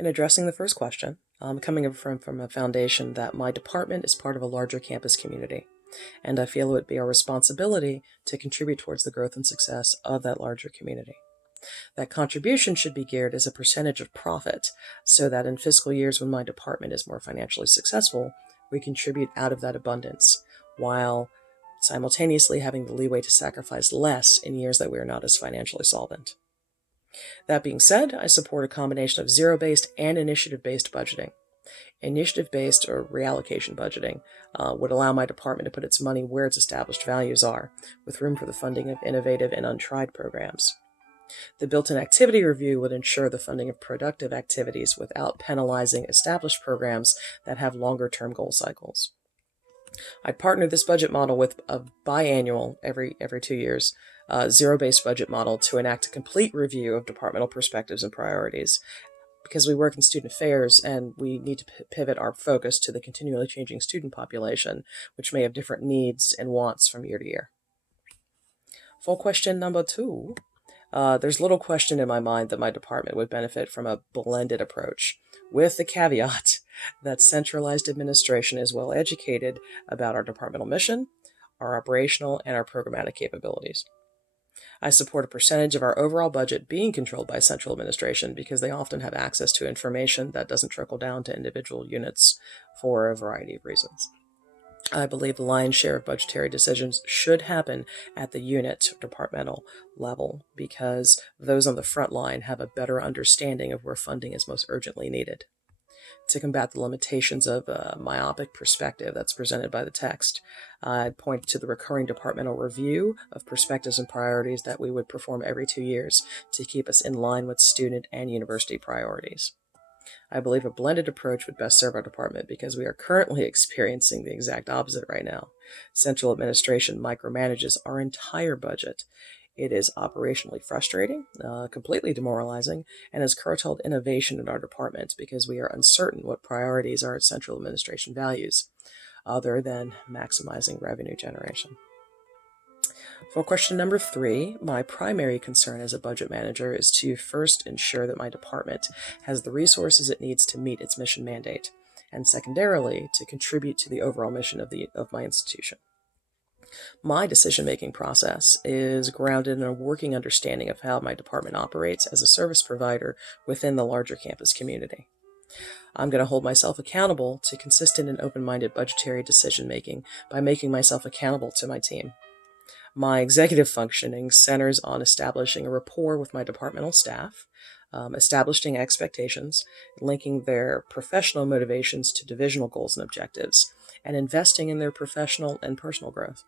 In addressing the first question, I'm coming from a foundation that my department is part of a larger campus community, and I feel it would be our responsibility to contribute towards the growth and success of that larger community. That contribution should be geared as a percentage of profit, so that in fiscal years when my department is more financially successful, we contribute out of that abundance, while simultaneously having the leeway to sacrifice less in years that we are not as financially solvent. That being said, I support a combination of zero-based and initiative-based budgeting. Initiative-based or reallocation budgeting would allow my department to put its money where its established values are, with room for the funding of innovative and untried programs. The built-in activity review would ensure the funding of productive activities without penalizing established programs that have longer-term goal cycles. I'd partner this budget model with a biannual, every 2 years, zero-based budget model to enact a complete review of departmental perspectives and priorities, because we work in student affairs and we need to pivot our focus to the continually changing student population, which may have different needs and wants from year to year. For question number 2, there's little question in my mind that my department would benefit from a blended approach, with the caveat that centralized administration is well educated about our departmental mission, our operational, and our programmatic capabilities. I support a percentage of our overall budget being controlled by central administration because they often have access to information that doesn't trickle down to individual units for a variety of reasons. I believe the lion's share of budgetary decisions should happen at the unit departmental level because those on the front line have a better understanding of where funding is most urgently needed. To combat the limitations of a myopic perspective that's presented by the text, I'd point to the recurring departmental review of perspectives and priorities that we would perform every 2 years to keep us in line with student and university priorities. I believe a blended approach would best serve our department because we are currently experiencing the exact opposite right now. Central administration micromanages our entire budget. It is operationally frustrating, completely demoralizing, and has curtailed innovation in our department because we are uncertain what priorities our central administration values, other than maximizing revenue generation. For question number 3, my primary concern as a budget manager is to first ensure that my department has the resources it needs to meet its mission mandate, and secondarily, to contribute to the overall mission of my institution. My decision-making process is grounded in a working understanding of how my department operates as a service provider within the larger campus community. I'm going to hold myself accountable to consistent and open-minded budgetary decision-making by making myself accountable to my team. My executive functioning centers on establishing a rapport with my departmental staff, establishing expectations, linking their professional motivations to divisional goals and objectives, and investing in their professional and personal growth.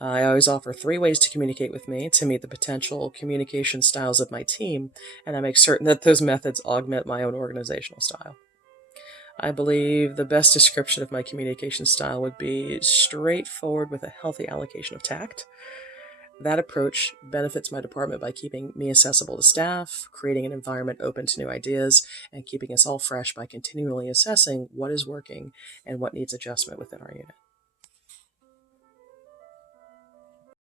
I always offer 3 ways to communicate with me to meet the potential communication styles of my team, and I make certain that those methods augment my own organizational style. I believe the best description of my communication style would be straightforward with a healthy allocation of tact. That approach benefits my department by keeping me accessible to staff, creating an environment open to new ideas, and keeping us all fresh by continually assessing what is working and what needs adjustment within our unit.